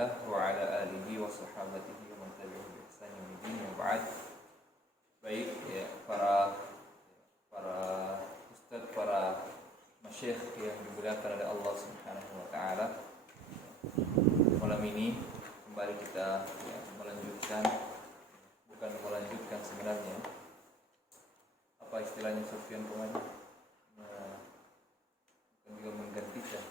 Rasulillah wa ala alihi wa sahabatihi wa man tabi'ahum bi ihsan ila yaumil din. Ba'd. Baik ya, para ustaz, para masyayikh yang dimuliakan oleh Allah Subhanahu wa taala. Malam ini kembali kita melanjutkan sebenarnya apa istilahnya Sofyan kemarin, bukan juga menggantikan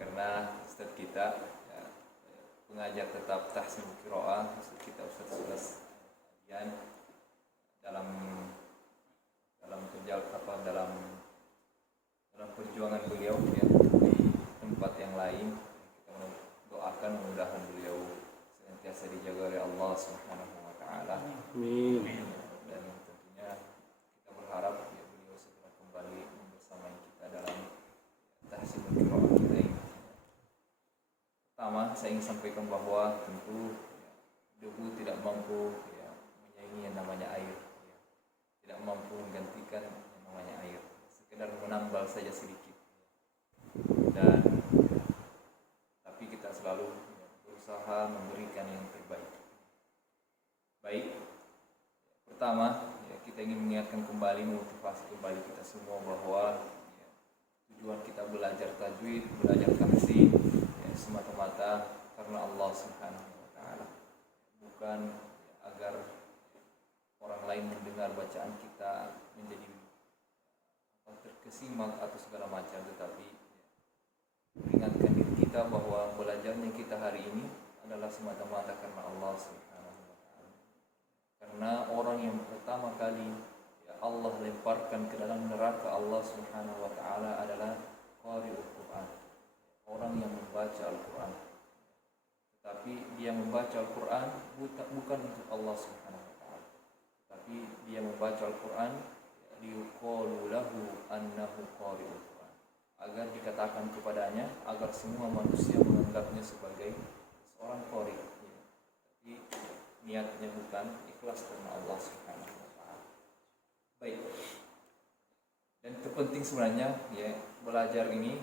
karena Ustaz kita ya, pengajar tetap tahsin qiraah, Ustaz kita Ustaz Sulas dalam perjuangan beliau ya, di tempat yang lain. Kita doakan mudah-mudahan beliau senantiasa dijaga oleh Allah Subhanahu wa taala. Amin. Dan tentunya kita berharap ya, beliau segera kembali membersamai kita dalam tahsin qiraah kita ini. Pertama, saya ingin sampaikan bahwa tentu ya, debu tidak mampu ya, menyaingi yang namanya air ya. Tidak mampu menggantikan yang namanya air. Sekedar menambal saja sedikit. Dan tapi kita selalu berusaha memberikan yang terbaik. Baik. Pertama, ya, kita ingin mengingatkan kembali, motivasi kembali kita semua bahwa ya, tujuan kita belajar tajwid, belajar tahsin ya, semata-mata karena Allah Subhanahu wa taala. Bukan ya, agar orang lain mendengar bacaan kita menjadi terkesima atau segala macam, tetapi ingatkan diri kita bahwa belajarnya kita hari ini adalah semata-mata karena Allah Subhanahu wa taala. Karena orang yang pertama kali ya Allah lemparkan ke dalam neraka Allah Subhanahu wa taala adalah qari'ul Quran. Orang yang membaca Al-Quran. Tetapi dia membaca Al-Quran bukan untuk Allah Subhanahu wa taala. Tetapi dia membaca Al-Quran liqalu lahu annahu qari'ul Quran, agar dikatakan kepadanya, agar semua manusia menganggapnya sebagai seorang qari. Tapi niatnya bukan ikhlas karena Allah Subhanahu wa taala. Baik. Dan terpenting sebenarnya ya, belajar ini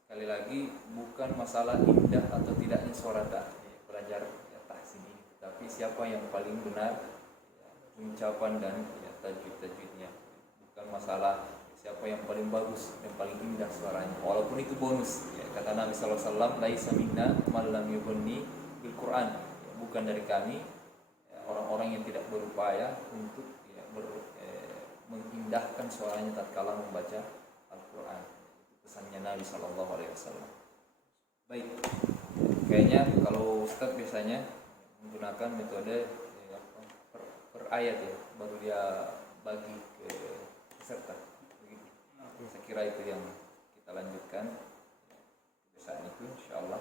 sekali lagi bukan masalah indah atau tidaknya suara ya, belajar ya, tahsin ini, tapi siapa yang paling benar ya, ucapan dan ya, tajwid-tajwidnya. Bukan masalah siapa yang paling bagus dan paling indah suaranya, walaupun itu bonus ya, kata Nabi sallallahu alaihi wasallam, laisa minna man lam yughanni bil Quran ya, bukan dari kami ya, orang-orang yang tidak berupaya untuk ya, mengindahkan suaranya tatkala membaca Al-Quran. Itu pesannya Nabi sallallahu alaihi wasallam. Baik, kayaknya kalau Ustaz biasanya menggunakan metode ya, per ayat ya, baru dia bagi ke peserta begitu. Saya kira itu yang kita lanjutkan kebiasaan itu insyaallah.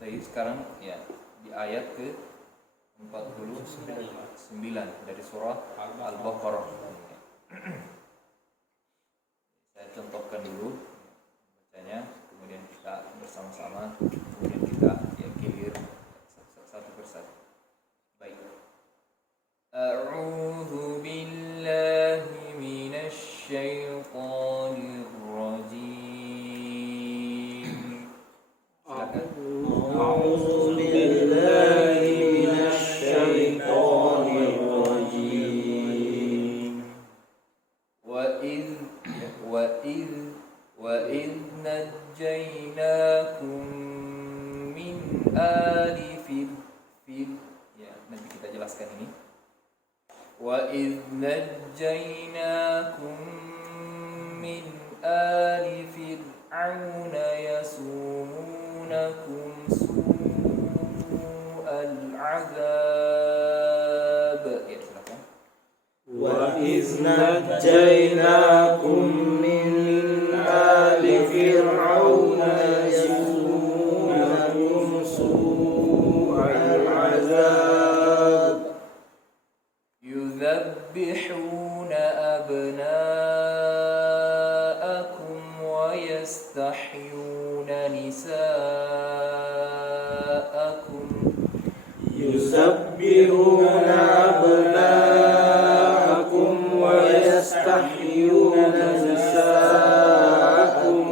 Jadi sekarang ya di ayat ke 49 dari surah Al-Baqarah. Saya contohkan dulu bacanya, kemudian kita bersama-sama, kemudian kita ya kilir satu persatu. Baik. A'udzu billahi minasy syaithanir rajim. A'udzu billahi minasy syaithanir rajim. Wa idh najjaynakum min ali fil ya, nanti kita jelaskan ini. وَإِذْ نَجَّيْنَاكُمْ مِنْ آلِ فِرْعَوْنَ يَسُومُونَكُمْ سُوءَ الْعَذَابِ. Ya, silakan. وَإِذْ نَجَّيْنَاكُمْ مِنْ آلِ فِرْعَوْنَ يَسُومُونَكُمْ سُوءَ الْعَذَابِ يذبحون أبناءكم ويستحيون نساءكم يذبحون أبناءكم ويستحيون نساءكم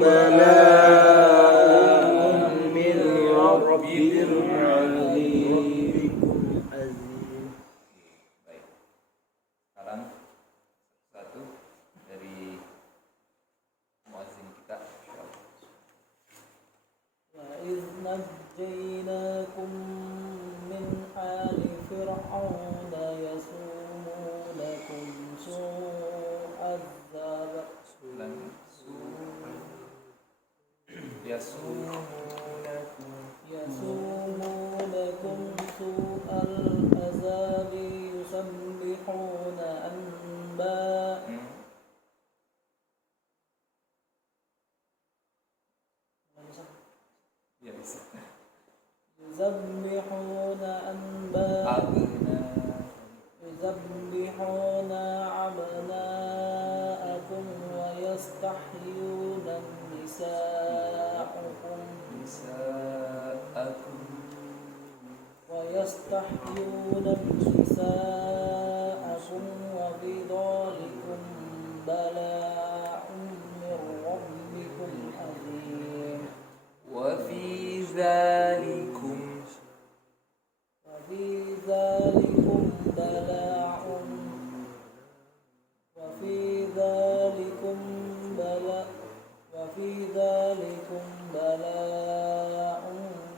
بلاء من ربكم عظيم. Baik. Sekarang satu dari muazzin kita. وإذ نجيناكم من آل فرعون يسومونكم سوء العذاب يسومونكم سوء العذاب يسبحون أنباء Ya bisa. يذبحون أبناءكم ويستحيون نساءكم وفي ذلكم بلاء من ربكم عظيم. وفي ذلكم بلاء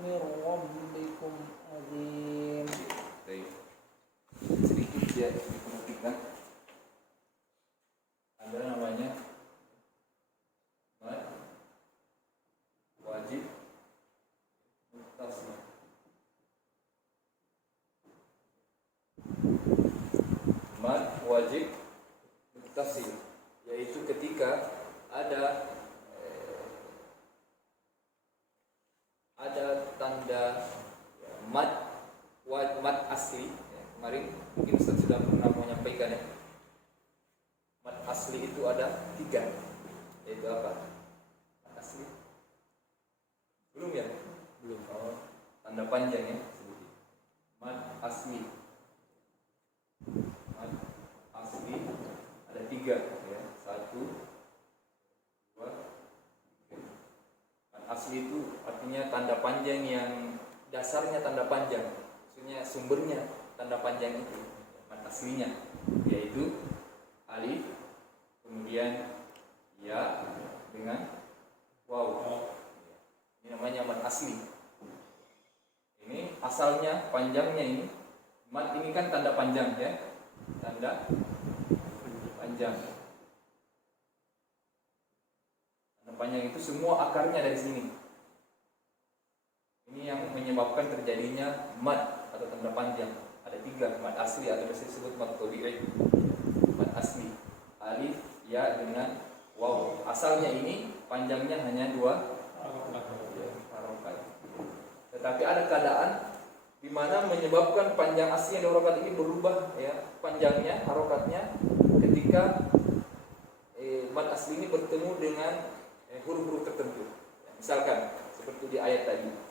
من ربكم عظيم. Baik. Sedikit ya diperhatikan. Ada namanya mad wajib muttasil. Mad wajib muttasil, yaitu ketika ada tanda mad asli. Kemarin mungkin Ustaz sudah pernah menyampaikan ya. Mad asli itu ada 3, yaitu apa? Mad asli belum ya? Belum. Oh, tanda panjang ya. Mad asli ada 3 ya. 1, 2, 3. Mad asli itu artinya tanda panjang yang dasarnya tanda panjang, maksudnya sumbernya tanda panjang itu, mad aslinya, yaitu alif, kemudian ya dengan waw. Ini namanya mad asli. Ini asalnya panjangnya ini. Mad ini kan tanda panjang ya, tanda panjang. Tanda panjang itu semua akarnya dari sini. Ini yang menyebabkan terjadinya mad atau tanda panjang. Ada 3, mad asli atau biasa disebut mad tabi'i. Mad asli, alif, ya dengan waw. Asalnya ini panjangnya hanya 2 harokat. Tetapi ada keadaan di mana menyebabkan panjang asli yang harokat ini berubah ya, panjangnya, harokatnya ketika mad asli ini bertemu dengan huruf-huruf tertentu. Misalkan seperti di ayat tadi.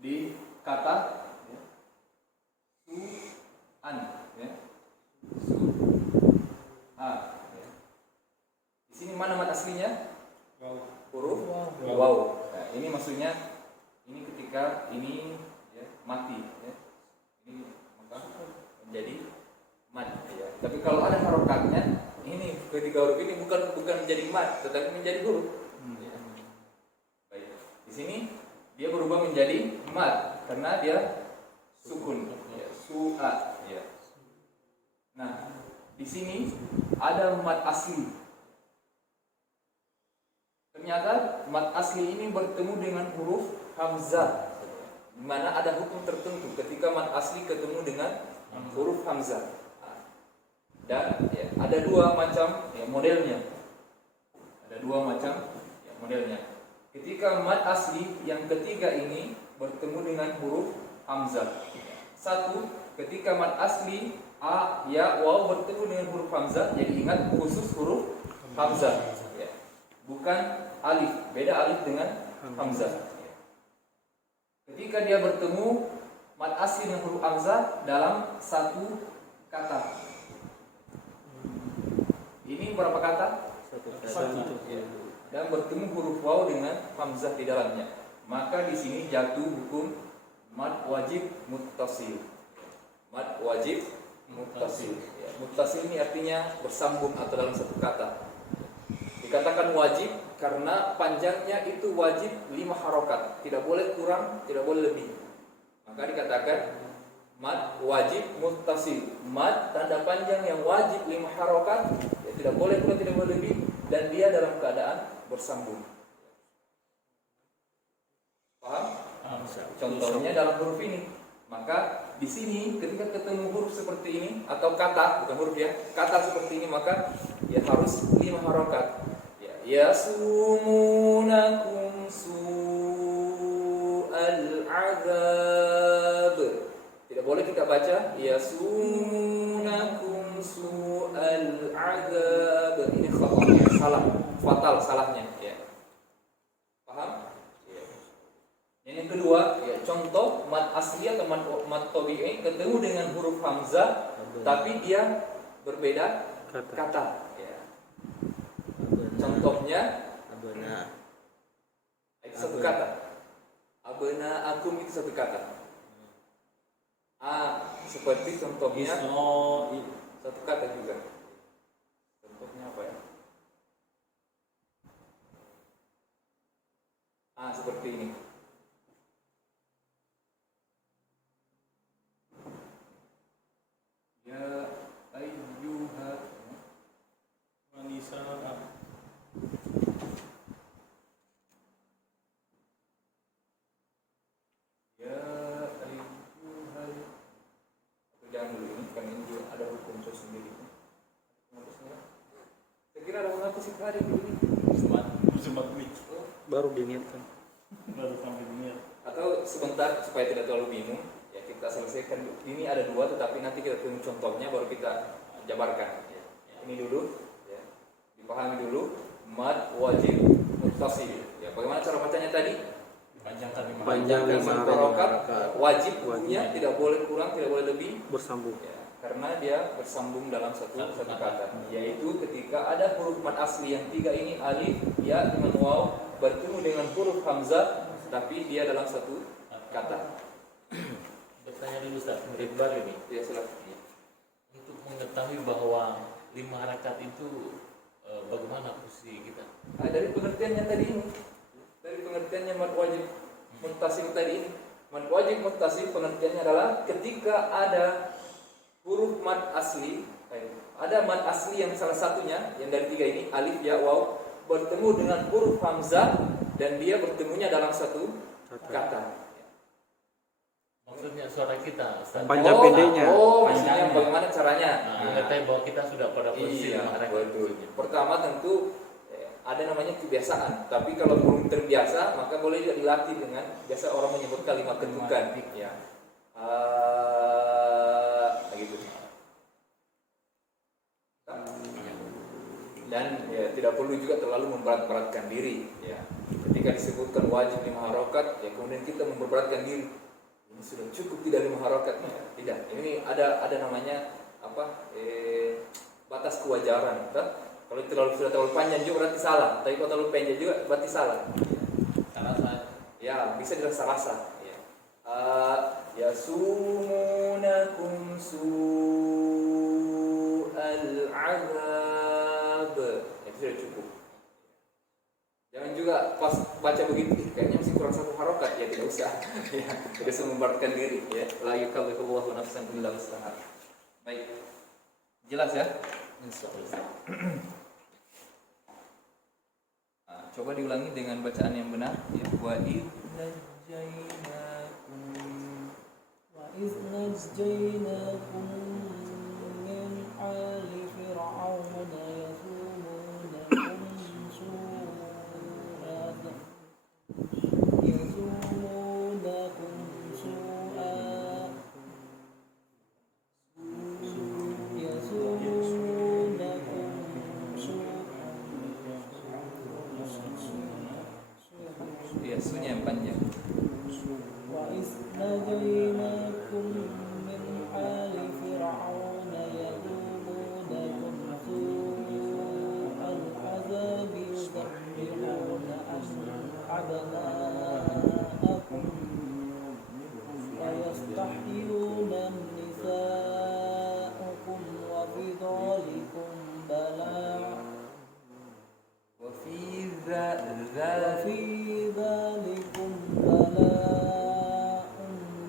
Di kata su'an ya. Su'a ya. Di sini mana mad aslinya? Huruf waw. Nah, ini maksudnya ini ketika ini ya, mati ya. Ini maka menjadi mad ya. Tapi kalau ada harokatnya, ini ketika huruf ini bukan menjadi mad tetapi menjadi huruf. Ya. Baik. Di sini dia berubah menjadi mad karena dia sukun ya, su'a ya. Nah, di sini ada mad asli. Ternyata mad asli ini bertemu dengan huruf hamzah, di mana ada hukum tertentu ketika mad asli ketemu dengan huruf hamzah. Dan ya, ada 2 macam ya, modelnya. Ada 2 macam ya, modelnya. Ketika mad asli yang ketiga ini bertemu dengan huruf hamzah. 1, ketika mad asli a, ya, waw bertemu dengan huruf hamzah, jadi ingat khusus huruf hamzah. Ya. Bukan alif, beda alif dengan hamzah. Ya. Ketika dia bertemu mad asli dengan huruf hamzah dalam 1 kata. Ini berapa kata? 1 kata. Ya. dan bertemu huruf waw dengan hamzah di dalamnya, maka di sini jatuh hukum mad wajib muttasil. Mad wajib muttasil. Ya, muttasil ini artinya bersambung atau dalam satu kata. Dikatakan wajib karena panjangnya itu wajib 5 harokat, tidak boleh kurang, tidak boleh lebih. Maka dikatakan mad wajib muttasil. Mad tanda panjang yang wajib 5 harokat, ya, tidak boleh kurang, tidak boleh lebih, dan dia dalam keadaan bersambung. Paham? Contohnya dalam huruf ini. Maka di sini ketika ketemu huruf seperti ini atau kata, bukan huruf ya, kata seperti ini, maka ya harus 5 harokat. Ya, yasumunakum su'al azab. Tidak boleh kita baca yasumunakum su'al azab. Ini khatanya, salah, fatal salahnya, ya. Paham? Ya. Yang kedua, ya, contoh mad asli atau mad tabi'i ketemu dengan huruf hamzah tapi dia berbeda kata. Ya. Contohnya Abana. itu satu kata. Abana akum itu satu kata. Seperti contohnya satu kata juga. Contohnya apa ya? Seperti ini. Ya ayyuha Wanisa. ya ayyuhal. Jangan dulu ini, kan ini juga ada hukum tersendiri. Saya kira ada menghapus itu hari ini. Semat baru diingatkan. Baru sampai diingat. Atau sebentar supaya tidak terlalu bingung, ya kita selesaikan. Ini ada 2, tetapi nanti kita tunggu contohnya baru kita jabarkan. Ya. Ini dulu, ya. Dipahami dulu. Mad wajib muttasil. Ya, bagaimana cara bacanya tadi? Panjangkan 5 harokat, wajib hukumnya, tidak boleh kurang, tidak boleh lebih, Bersambung. ya, karena dia bersambung dalam satu kata, yaitu ketika ada huruf mad asli yang 3 ini, alif, ya dengan waw, bertemu dengan huruf hamzah tapi dia dalam satu kata. Bertanya dulu Ustaz, Ridwan ini. Ya, silakan. Untuk mengetahui bahwa 5 harakat itu bagaimana posisi kita? Dari pengertiannya tadi ini, dari pengertiannya mad wajib muttasil tadi ini, mad wajib muttasil pengertiannya adalah ketika ada huruf mad asli, ada mad asli yang salah satunya yang dari 3 ini, alif, ya, waw, bertemu dengan huruf hamzah dan dia bertemunya dalam satu kata. Maksudnya suara kita, Ustaz. Panjang pendeknya. Maksudnya bagaimana caranya? Mengetahui bahwa kita sudah pada posisi Iya, 5 harakat. betul. Pertama tentu ada namanya kebiasaan. Tapi kalau belum terbiasa, maka boleh juga dilatih dengan biasa orang menyebut kalimat ketukan. Ya, gitu. Dan ya, tidak perlu juga terlalu memberat-beratkan diri. Ya, ketika disebutkan wajib 5 harokat, ya kemudian kita memberatkan diri. Ini sudah cukup tidak 5 harokat? Ya, tidak. Ini ada namanya apa? Batas kewajaran. Kan? Kalau sudah terlalu panjang juga berarti salah. Tapi kalau terlalu pendek juga berarti salah. Ya, bisa dirasa-rasa. Ya. Yasumunakum su'al azab. Itu sudah cukup. Jangan juga pas baca begitu, kayaknya masih kurang 1 harokat, ya tidak usah. Ya, tidak usah memberatkan diri. Ya, la yukallifullahu nafsan illa wus'aha. Baik, jelas ya? Insyaallah. Coba diulangi dengan bacaan yang benar. Ya, wa وإذ نجيناكم من آل فرعون Sunya yang panjang. وإذ نجيناكم من آل فرعون يسومونكم سوء العذاب يذبحون وفي ذلكم بلاء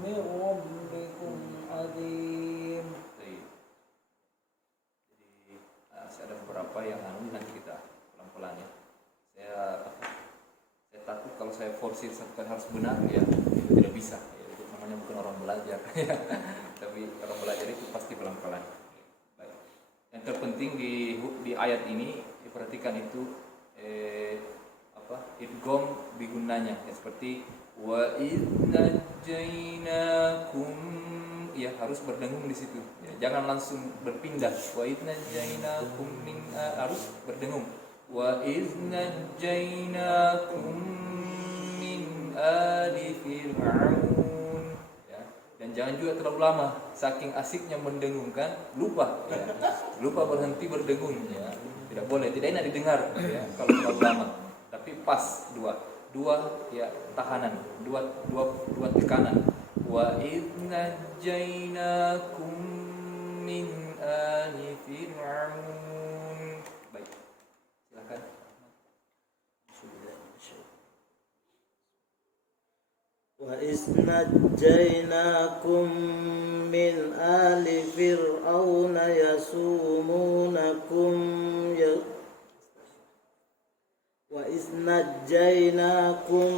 من ربكم عظيم. Baik. Jadi ada beberapa yang nanti kita pelan-pelan ya. Saya takut kalau saya forsir satu kali harus benar ya, itu tidak bisa. Ya, itu namanya bukan orang belajar. Ya. Tapi orang belajar itu pasti pelan-pelan. Baik. Yang terpenting di ayat ini diperhatikan itu idgham bigunanya ya, seperti wa idnajainakum ya, harus berdengung di situ ya, jangan langsung berpindah. Wa idnajainakum min harus berdengung. Wa idnajainakum min ali fir'aun ya. Dan jangan juga terlalu lama, saking asiknya mendengungkan lupa ya. Lupa berhenti berdengung ya. Tidak boleh, tidak enak didengar ya kalau terlalu lama. Tapi pas dua ya, tahanan, dua tekanan. Wa idnajainakum min ali fir'aun. Baik, silakan. وإذ نجيناكم من آل فرعون يسومونكم وإذ نجيناكم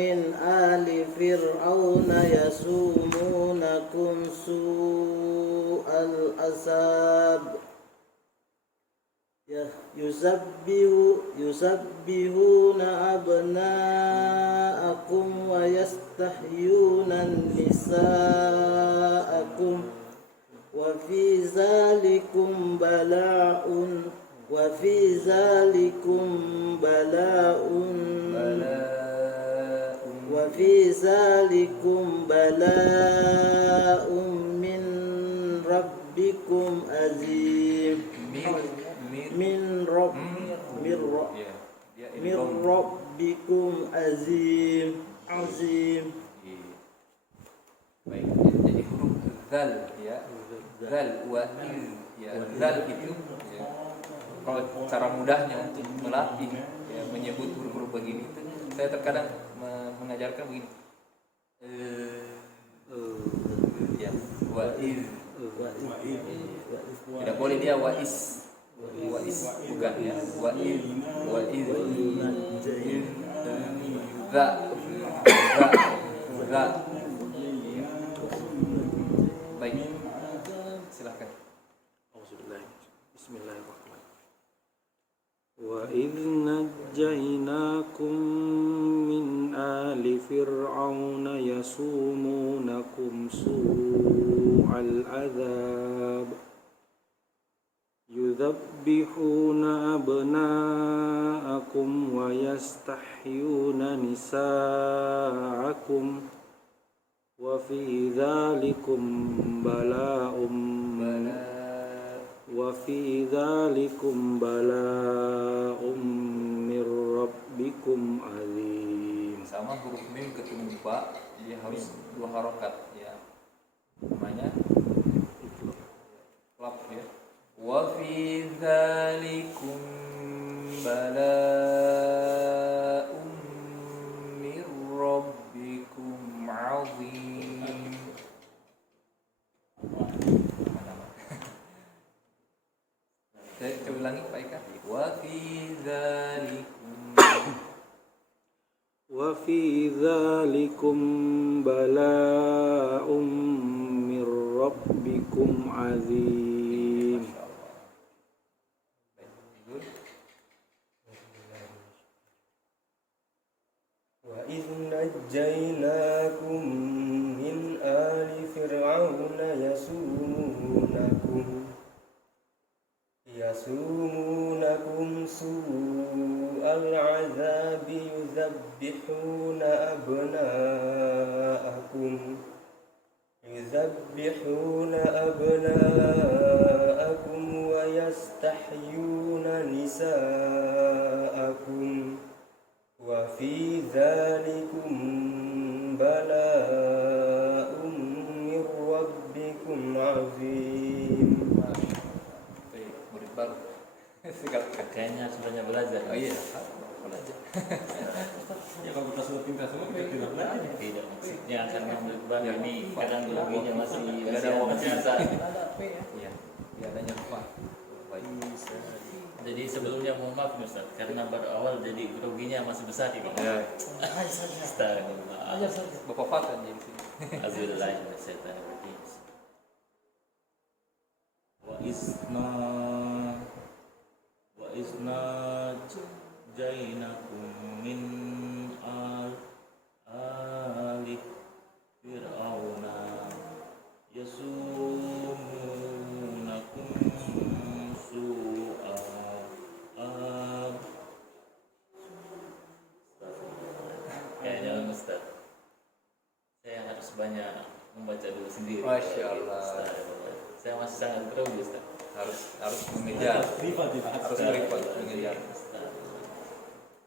من آل فرعون يسومونكم سوء العذاب يسبحون أبناءكم ويستحيون نساءكم وفي ذلكم بلاء من ربكم عظيم من ربكم عظيم. Baik, jadi huruf zal ya, zal wa il ya, zal itu ya, kalau cara mudahnya untuk melatih ya, menyebut huruf-huruf begini itu, saya terkadang mengajarkan begini ya, wa il, tidak boleh dia wa is bukan ya, wa il za baik, silakan. Bismillahirrahmanirrahim. وإذ نجيناكم من آل فرعون يسومونكم سوء العذاب يذبحون أبناءكم ويستحيون نساءكم وفي ذلكم بلاء من ربكم عظيم. Sama huruf mim ketemu ba, dia harus dua harokat ya, namanya klap ya. Wa fi dzalikum bala'un mir rabbikum 'azim. Saya coba ulangi Pak Ika. وفي ذلكم بلاء من ربكم عظيم. وإذ نجيناكم من آل فرعون يسومونكم سوء العذاب يذبحون أبناءكم ويستحيون نساءكم وفي ذلكم بلاء من ربكم عظيم. Murid baru. Kayaknya sebenarnya belajar. Oh iya. belajar. Ya kalau kita sudah pintar semua kita tidak belajar. Tidak maksudnya karena bang Ya, ini Pak. kadang groginya masih Nggak ada uang. masih besar. Ada P ya. Iya. Ya adanya lupa. Baik. Jadi sebelumnya mohon maaf nih, Ustaz karena baru awal jadi groginya masih besar ini. Ya. Ajar saja. Astagfirullah. Ajar saja. Bapak Fatan jadi sini. Azbillah minasyaitonirrajim. Wa isna jainakum min ali fir'auna yasumunakum su'al. Kayaknya Ustaz saya harus banyak membaca dulu sendiri. Masya Allah. Saya masih sangat grogi Ustaz. Harus mengejar. Privat tidak Harus privat mengejar.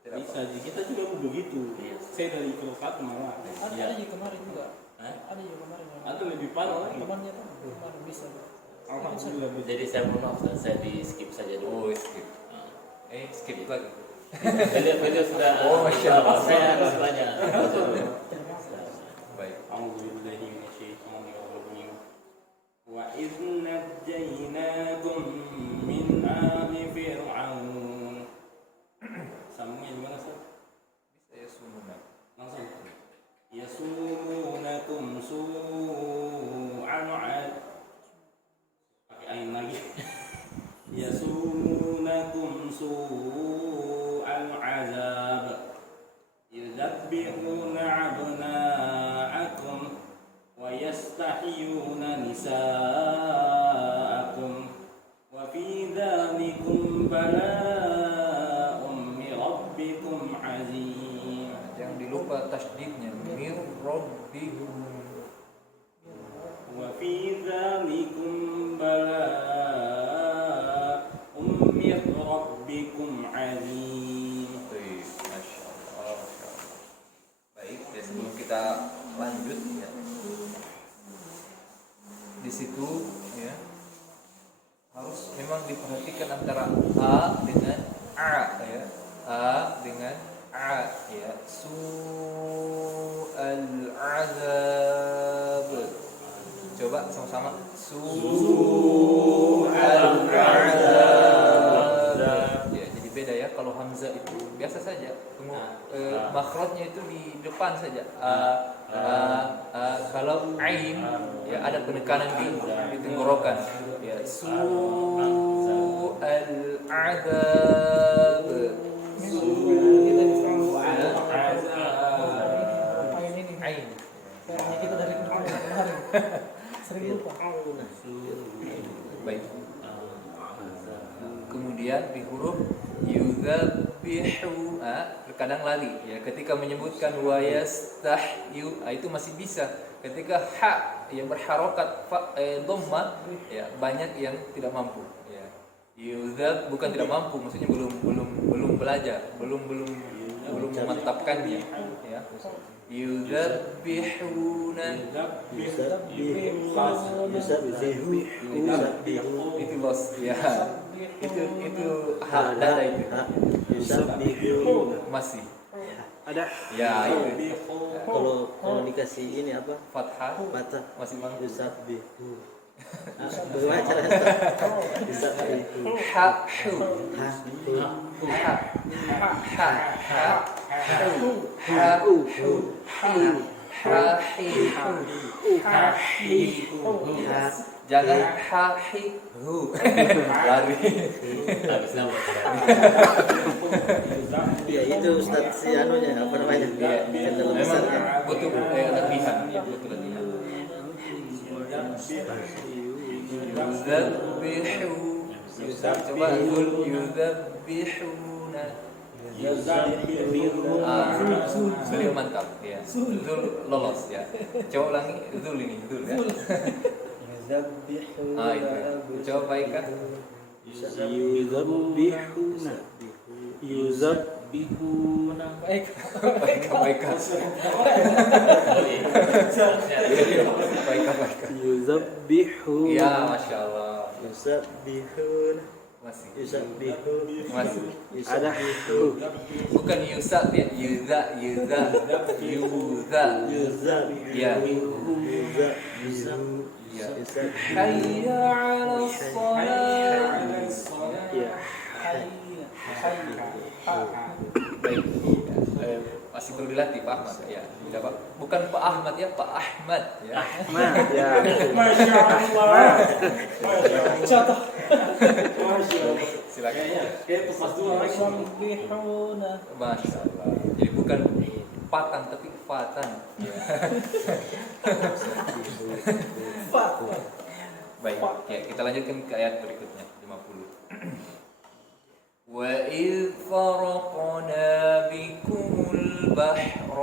Tidak bisa sih, kita juga begitu. Iya. Saya dari Ikrokat malah. Ada juga kemarin juga. Hah? Ada juga kemarin. Ada lebih parah lagi. Temannya tuh kemarin bisa. Alhamdulillah bisa. Jadi saya mohon maaf Ustaz, saya di skip saja dulu. Oh, skip. Skip lagi. Beliau sudah. Oh, Masya Allah. Saya harus banyak. Baik. A'udzubillahi minasyaitonirrajim. Wa idh najjaynakum min ali fir'aun. Sambungnya gimana, Ustaz? Bisa ya sunnah. Langsung. Yasumunakum su'al 'ad. Pakai ain lagi. Yasumunakum su'al 'azab. Yudabbihuna 'abna'akum wa yastahyuna nisa'akum wa fi dzalikum bala'un min rabbikum 'azim. Jangan dilupa tasdidnya. Mir rabbihum. Wa fi dzalikum bala'un min rabbikum 'azim. Baik, Masya Allah, Masya Allah. Baik, ya sebelum kita lanjut ya. Di situ ya harus memang diperhatikan antara a dengan a ya. A dengan a ya. Su'al azab. Coba sama-sama. Su'al azab. Ya, jadi beda ya. Kalau hamzah itu biasa saja. Makhrajnya itu di depan saja. Kalau ain ya ada penekanan di tenggorokan. Ya, su'al azab. Ain ini. Ain. Kayaknya kita dari kemarin. Sering lupa. Baik. Kemudian di huruf yudzabihu terkadang lali ya ketika menyebutkan wa yastahyu itu masih bisa. Ketika ha yang berharokat dhamma ya banyak yang tidak mampu ya. Yudzab bukan tidak mampu, maksudnya belum belajar, belum memantapkannya ya. Yudzabihuna itu los ya. Itu hak data itu masih Ada. ya itu Kalau dikasih ini apa? fathah Mata masih mampu. yusabbihu. Bagaimana cara yusabbihu? Ha hu Ha. ha ha ha hu ha hu ha hi ha hi ha. Jangan ha hi hu lari. Habis nama. Ya itu Ustaz si anunya apa namanya? Kendala besarnya. Memang butuh latihan ya butuh latihan. Yuzabbihu coba yuzabbihuna beliau mantap ya. Zul lolos ya. Coba ulangi zul ini zul ya. Itu coba baikkan. Yuzabbihuna. Yuzabbihuna. Baik. Baikkan. Baikkan. Yuzabbihu. Ya, Masya Allah. Yusabbihuna. Masih. Yusabbihu. Masih. Ada Bukan yusab ya, yuza. Yuzab. Ya. Yuzab. Ya. Yuzab. Hayya 'ala shalah. ya. Baik. Masih perlu dilatih Pak Ahmad ya. Tidak Pak. Bukan Pak Ahmad ya, Pak Ahmad ya. Nah, ya. Masya Allah. Contoh. Silakan. Kayak pas dua lagi. Yusabbihuna. Masya Allah. Jadi bukan patan tapi fatan. Ya. Baik, ya, kita lanjutkan ke ayat berikutnya 50. وَإِذْ فَرَقْنَا بِكُمُ الْبَحْرَ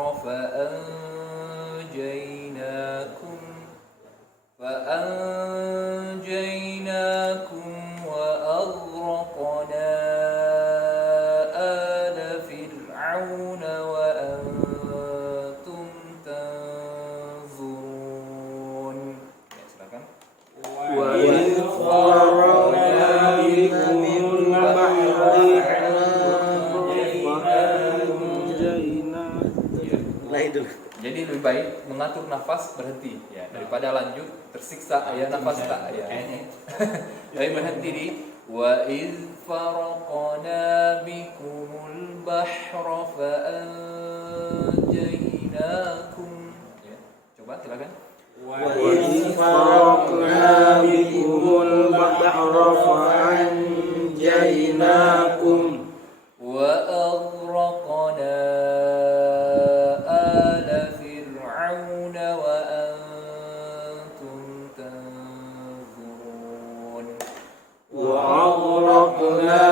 فَأَنْجَيْنَاكُمْ وَأَغْرَقْنَا آلَ فِرْعَوْنَ وَأَنْتُمْ تَنْظُرُونَ. Ya, silakan. وَإِذْ فَرَقْنَا بِكُمُ الْبَحْرَ Lain dulu. Jadi lebih baik mengatur nafas berhenti ya daripada lanjut tersiksa ya nafas tak ya. Jadi berhenti di wa iz faraqna bikumul bahra fa anjaynakum. Ya, coba silakan. وَإِذْ فَرَقْنَا بِكُمُ الْبَحْرَ فَأَنْجَيْنَاكُمْ وَأَغْرَقْنَا آلَ فِرْعَوْنَ وَأَنْتُمْ تَنْظُرُونَ. وَأَغْرَقْنَا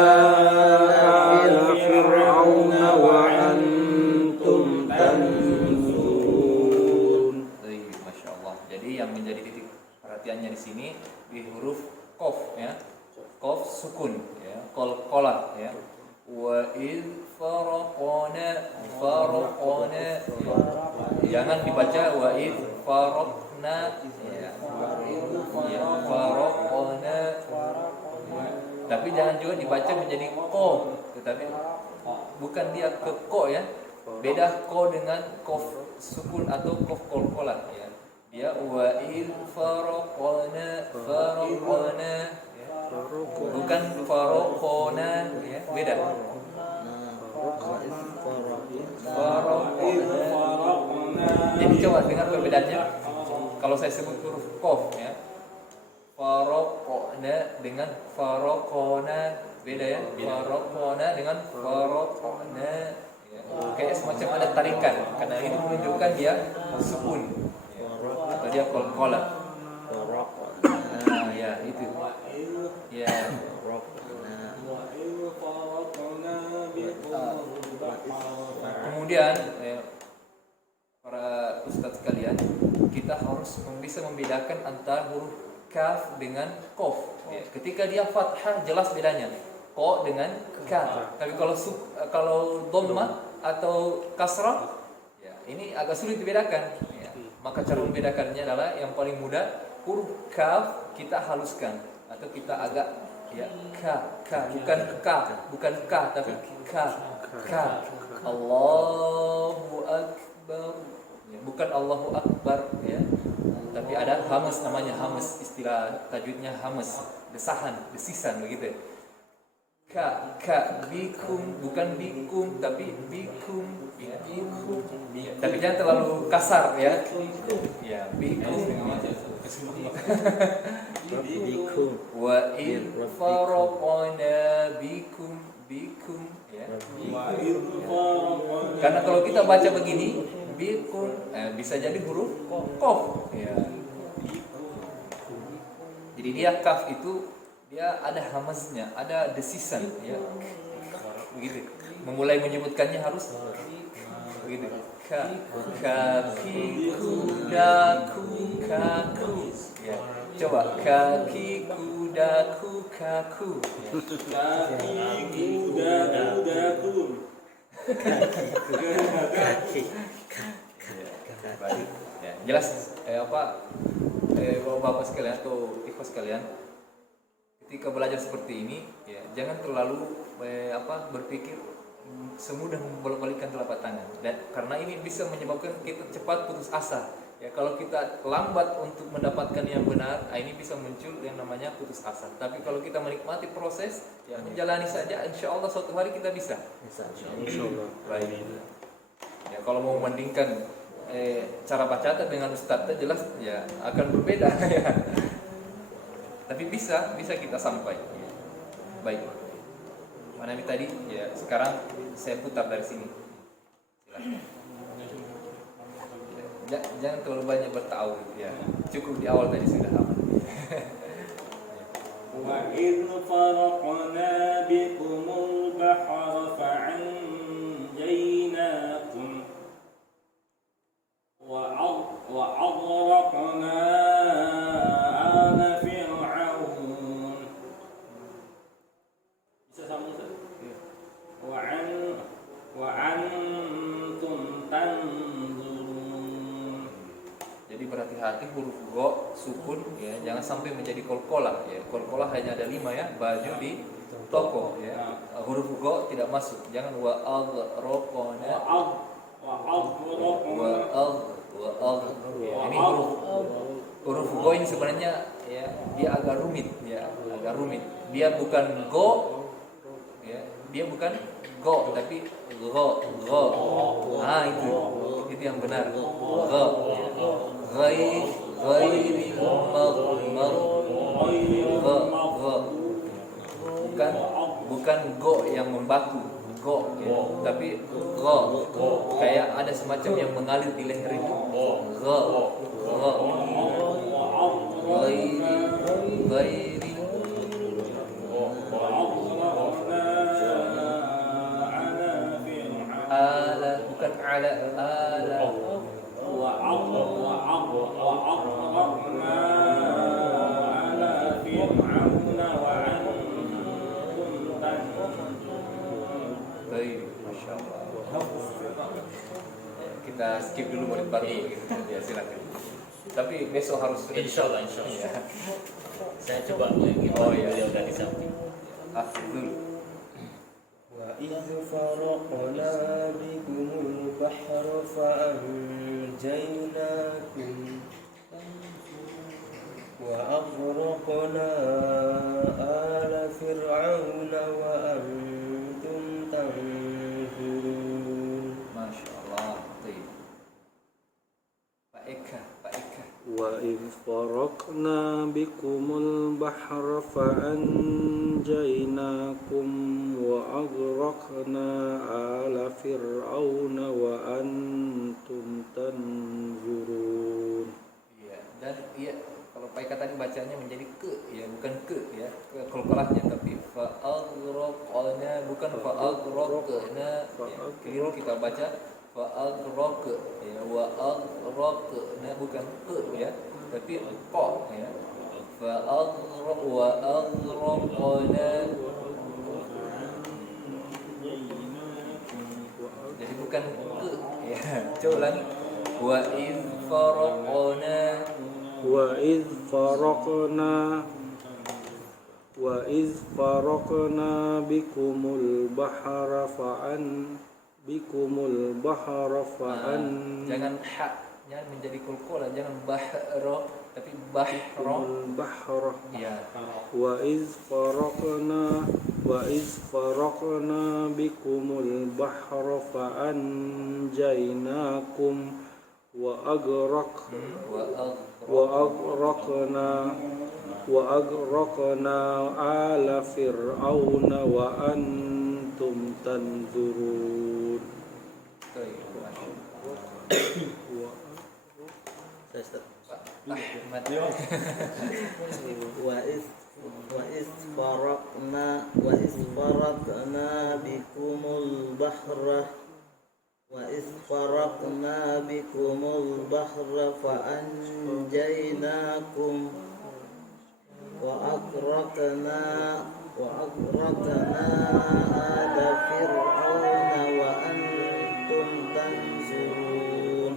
آلَ فِرْعَوْنَ وَأَنْتُمْ تَنْظُرُونَ. Baik, Masya Allah. Jadi yang menjadi titik perhatiannya di sini di huruf qaf ya. Qaf sukun ya, qalqalah ya. Wa id faraqna jangan dibaca wa id faraqna ya. Ya, faraqna. Tapi jangan juga dibaca menjadi ko, tetapi bukan dia ke ko ya. Beda ko dengan qaf sukun atau qaf qalqalah ya. Dia wa id faraqna bukan faraqna ya, beda. Jadi coba dengar perbedaannya. Kalau saya sebut huruf qaf ya. Faraqna dengan faraqna beda ya. Faraqna dengan faraqna ya. Kayak semacam ada tarikan karena ini menunjukkan dia sukun ya. Atau dia qalqalah. Nah, ya itu. Ya. Kemudian para ustadz sekalian, kita harus bisa membedakan antara huruf kaf dengan qaf. Ya, ketika dia fathah jelas bedanya. Qa dengan ka. Tapi kalau dhamma atau kasrah, ya, ini agak sulit dibedakan. Ya. Maka cara membedakannya adalah yang paling mudah huruf kaf kita haluskan atau kita agak ya ka bukan ka tapi ka. Allahu Akbar ya, bukan Allahu Akbar ya, tapi ada hamas namanya hamas, istilah tajwidnya hamas, desisan begitu. Ka bikum bukan bikum tapi bikum ya. Tapi jangan terlalu kasar ya. Ya bikum. Wa in faraqna bikum ya. Karena kalau kita baca begini bikum bisa jadi huruf qaf ya. Jadi dia kaf itu dia ada hamaznya, ada desisan ya. Begitu. Memulai menyebutkannya harus begitu. Kaki kudaku kaku ya. Coba kaki kudaku kaku ya. Kaki kudaku. Baik. Ya, jelas bapak sekalian atau ikhwas sekalian, ketika belajar seperti ini ya jangan terlalu berpikir semudah membolak-balikkan telapak tangan, dan karena ini bisa menyebabkan kita cepat putus asa ya. Kalau kita lambat untuk mendapatkan yang benar, ini bisa muncul yang namanya putus asa. Tapi kalau kita menikmati proses ya menjalani saja, insya Allah suatu hari kita bisa. Insyaallah. Baik. Ya kalau mau membandingkan cara baca dengan ustadznya jelas ya akan berbeda ya. Tapi bisa kita sampai. Ya. Baik. Mana ini tadi? Ya sekarang saya putar dari sini. Silakan. Jangan terlalu banyak bertahu ya. Cukup di awal tadi sudah aman. وإذ فرقنا بكم البحر فأنجيناكم وأغرقنا آل فرعون. Bisa sama Ustaz? وأنتم تنظرون. Jadi berhati-hati huruf go, sukun ya, jangan sampai menjadi kolkolah ya. Kolkolah hanya ada 5 ya, baju di toko ya. Huruf go tidak masuk. Jangan wa aghraqna ya, ini huruf go ini sebenarnya ya dia agak rumit ya, agak rumit. Dia bukan go ya, dia bukan go tapi go. Nah itu yang benar. Go. Ghairi bukan go yang membatu, go ya, tapi go kayak ada semacam yang mengalir di leher itu. Go. Ghairi ala, bukan ala. وأغرقنا آل فرعون وأنتم تنظرون. Baik, Masya Allah. Kita skip dulu murid baru gitu. Ya silakan. Tapi besok harus Insyaallah. Ya. Saya coba lagi. Oh, iya. Beliau udah di samping. Hafizul. وإذ فرقنا بكم البحر فأنجيناكم وأغرقنا آل فرعون وأنتم تنظرون. Masya Allah. Baik. Pak Eka. وإذ فرقنا بكم البحر فأنجيناكم وأغرقنا آل فرعون وأنتم تنظرون. Iya, dan iya kalau Pak Eka tadi bacanya menjadi ke ya, bukan ke ya, ke kolkolahnya tapi fa'aghraqna bukan fa'aghraqna ya, keliru kita baca fa'aghraq ya, wa aghraqna bukan ke ya, tapi qa ya. Fa'aghraq wa aghraqna, jadi bukan ke ya. Coba ulangi. Wa in faraqna وإذ فرقنا بكم البحر jangan ha, jangan menjadi kulkola, jangan bahro tapi bahro. Ya. وإذ فرقنا بكم البحر فأنجيناكم وأغرقنا آل فرعون وأنتم تنظرون. وإذ فرقنا بكم البحر فأنجيناكم وأغرقنا آل فرعون وأنتم تنظرون.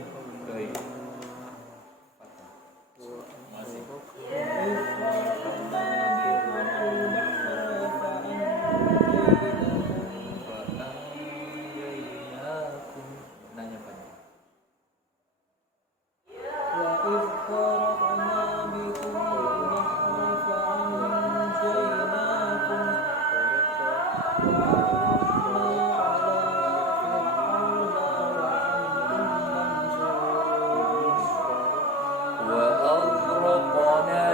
وأغرقنا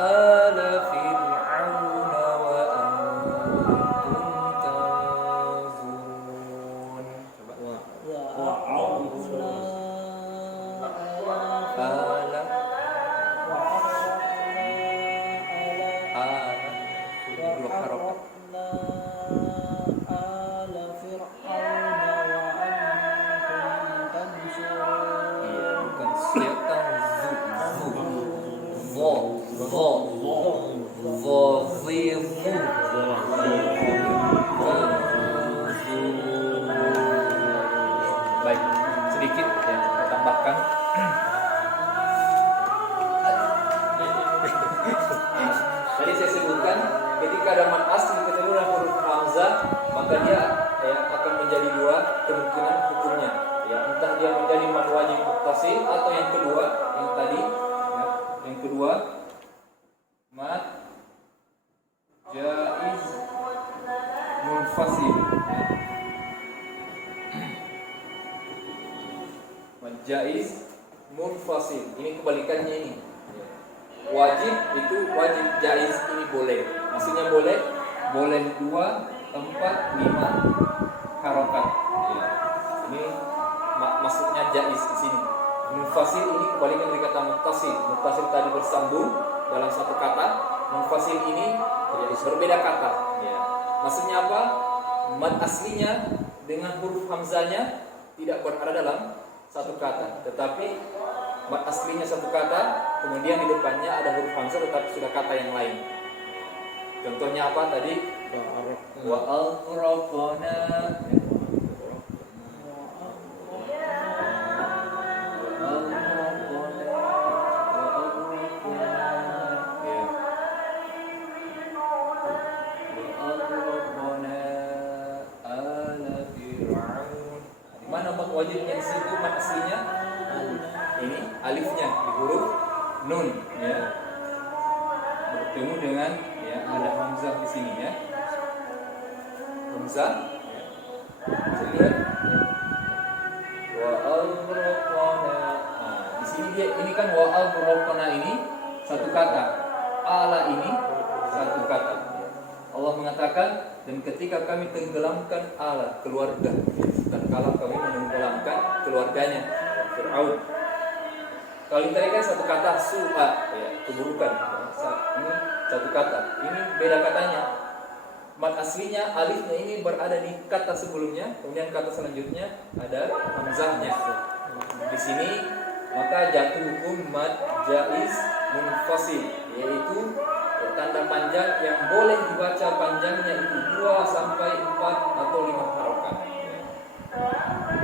آل فرعون وأنتم تنظرون. dua harokat. Iya, bukan siatan Baik, sedikit ya kita tambahkan. Tadi saya sebutkan ketika ada mad asli ketemu dengan huruf hamzah, maka dia ya, akan menjadi dua kemungkinan hukumnya. Ya, entah dia menjadi mad wajib muttasil atau yang kedua, yang tadi ya, yang kedua mad jaiz munfasil. Mad jaiz munfasil. Ini kebalikannya ini. Wajib itu wajib, jaiz ini boleh. Maksudnya boleh 2, 4, 5 harokat. Ya. Ini maksudnya jaiz di sini. Munfasil ini kebalikan dari kata muttasil. Muttasil tadi bersambung dalam satu kata. Munfasil ini ya, berbeda kata. Ya. Maksudnya apa? Mad aslinya dengan huruf hamzanya tidak berada dalam satu kata, tetapi mad aslinya satu kata, kemudian di depannya ada huruf hamzah tetapi sudah kata yang lain. Contohnya apa tadi? Wa al-raqana. Di mana mad wajibnya di situ mad aslinya? Ini alifnya di huruf nun ya, bertemu dengan ya ada hamzah di sini ya, hamzah ya. Lihat wa al-raqana. Di sini dia ini kan wa al-raqana ini satu kata, ala ini satu kata. Allah mengatakan, dan ketika kami tenggelamkan ala keluarga, dan kalau kami menenggelamkan keluarganya Fir'aun. Kalau ini tadi kan satu kata su'a ya, keburukan. Ini satu kata. Ini beda katanya. Mad aslinya alifnya ini berada di kata sebelumnya, kemudian kata selanjutnya ada hamzahnya. Di sini maka jatuh hukum mad jaiz munfasil, yaitu tanda panjang yang boleh dibaca panjangnya itu 2 sampai 4 atau 5 harokat.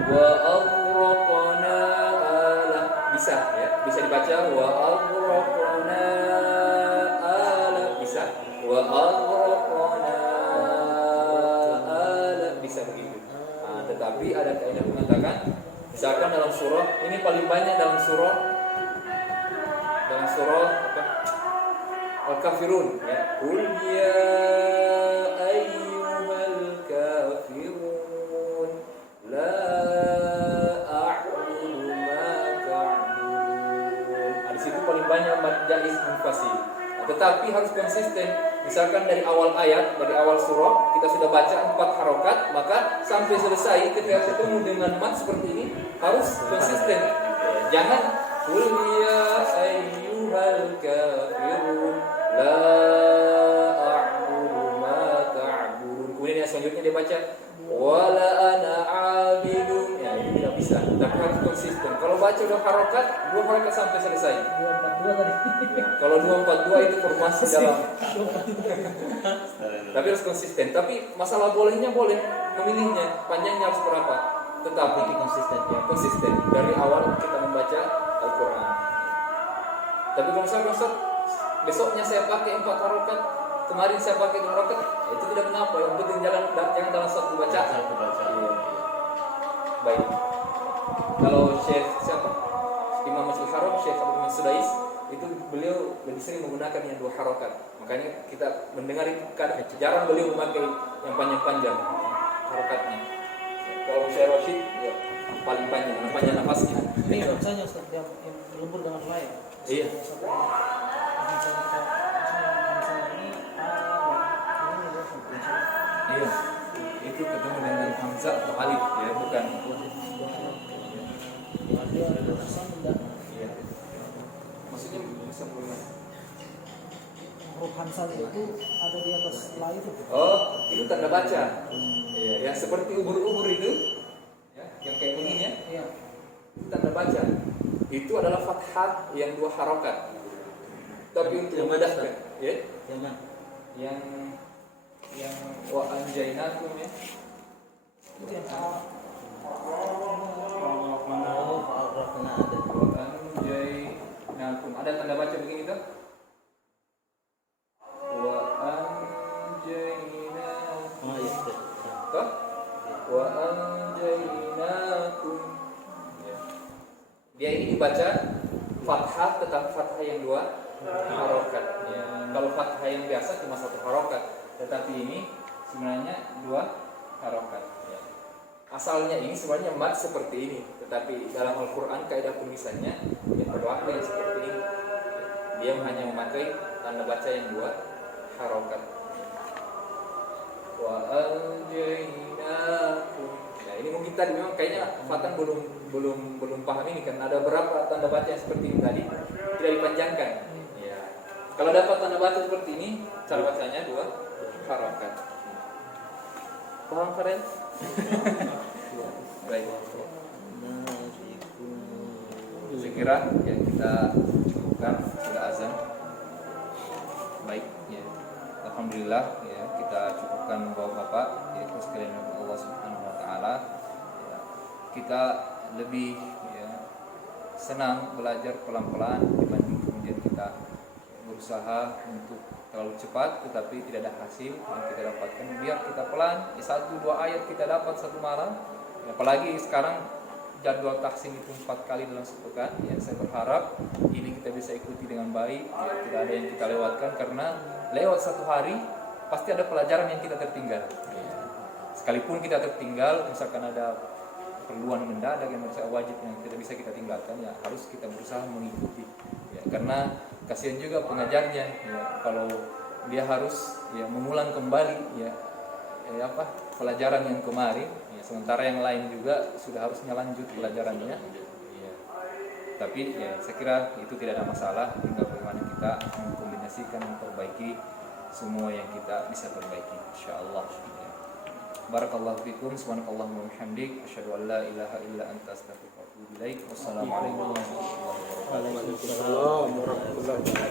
Wa aghraqna ala, bisa ya, bisa dibaca wa aghraqna ala, bisa wa aghraqna ala, bisa begitu. Tetapi ada kaidah mengatakan, misalkan dalam surah ini paling banyak dalam surah apa? Al-Kafirun ya. Qul ya ayyuhal kafirun la a'budu ma ta'budun. Di situ paling banyak mad jaiz munfasil. Tetapi harus konsisten. Misalkan dari awal ayat, dari awal surah kita sudah baca 4 harokat, maka sampai selesai ketika ketemu dengan mad seperti ini harus konsisten. Jangan qul ya ayyuhal kafirun la a'budu ma ta'budun. Kemudian yang selanjutnya dia baca wala ana 'abidun. Ya, ini tidak bisa. Tapi harus konsisten. Kalau baca 2 harokat, 2 harokat sampai selesai. 242 tadi. Kalau 242 itu formasi dalam. Tapi harus konsisten. Tapi masalah bolehnya boleh, memilihnya panjangnya harus berapa. Tetapi konsisten ya, konsisten dari awal kita membaca Al-Qur'an. Tapi kalau misalnya besoknya saya pakai 4 harokat, kemarin saya pakai 2 harokat, itu tidak mengapa. Yang penting jangan dalam satu bacaan. Iya. Baik. Kalau Syekh siapa? Imam Masjidil Haram Syekh Abdul Rahman Sudais itu beliau lebih sering menggunakan yang 2 harokat. Makanya kita mendengar itu kadang jarang beliau memakai yang panjang-panjang harokatnya. Kalau Syekh Rashid ya paling panjang nafasnya. Ini bahasanya Ustaz yang lembur dengan lain. Iya. Iya. Itu ketemu dengan hamzah atau alif ya, bukan. Iya. Maksudnya bisa bagaimana? Huruf hamzah itu ada di atas la itu. Oh, itu tanda baca. Iya, yang seperti ubur-ubur itu, ya, yang kayak begini ya. Iya. Itu tanda baca. Itu adalah fathah yang 2 harokat. Tapi untuk memudahkan, ya, Yang mana? yang wa anjainakum ya. Itu yang Oh, Al-Rahman ada. Wa anjainakum. Ada tanda baca begini tuh? Wa anjainakum. Oh iya. Tuh? Wa anjainakum. Ya. Dia ini dibaca fathah, tetapi fathah yang 2 harokat. Ya. Kalau fathah yang biasa cuma 1 harokat, tetapi ini sebenarnya 2 harokat. Ya. Asalnya ini sebenarnya mat seperti ini, tetapi dalam Al-Quran kaidah penulisannya yang berlaku yang seperti ini. Dia hanya memakai tanda baca yang 2 harokat. Wa anjainakum. Nah, ini mungkin tadi memang kayaknya Fatan belum paham ini kan ada berapa tanda baca yang seperti ini tadi tidak dipanjangkan. Ya. Kalau dapat tanda baca seperti ini, cara bacanya 2 harokat. Paham kalian? Baik. Saya kira ya kita cukupkan, sudah azan. Baik ya. Alhamdulillah ya kita cukupkan Bapak-bapak ya sekalian Allah Subhanahu wa taala. Ya, kita lebih ya senang belajar pelan-pelan dibanding kemudian kita berusaha untuk terlalu cepat tetapi tidak ada hasil yang kita dapatkan. Biar kita pelan, 1-2 ayat kita dapat satu malam. Apalagi sekarang jadwal taksim itu 4 kali dalam sepekan. Ya, saya berharap ini kita bisa ikuti dengan baik. Ya, tidak ada yang kita lewatkan karena lewat 1 hari pasti ada pelajaran yang kita tertinggal. Ya. Sekalipun kita tertinggal, misalkan ada perluan mendadak yang harus wajib yang tidak bisa kita tinggalkan, ya harus kita berusaha mengikuti. Ya, karena kasihan juga pengajarnya. Ya, kalau dia harus ya mengulang kembali pelajaran yang kemarin. Sementara yang lain juga sudah harusnya lanjut pelajarannya. Ya. Tapi ya saya kira itu tidak ada masalah. Tinggal bagaimana kita mengkombinasikan, memperbaiki semua yang kita bisa perbaiki. InsyaAllah. Ya. Barakallahu fikum. Subhanakallahumma wa bihamdik. Asyhadu an la ilaha illa anta astaghfiruka wa atubu ilaik. Wassalamualaikum warahmatullahi wabarakatuh. Waalaikumsalam warahmatullahi wabarakatuh.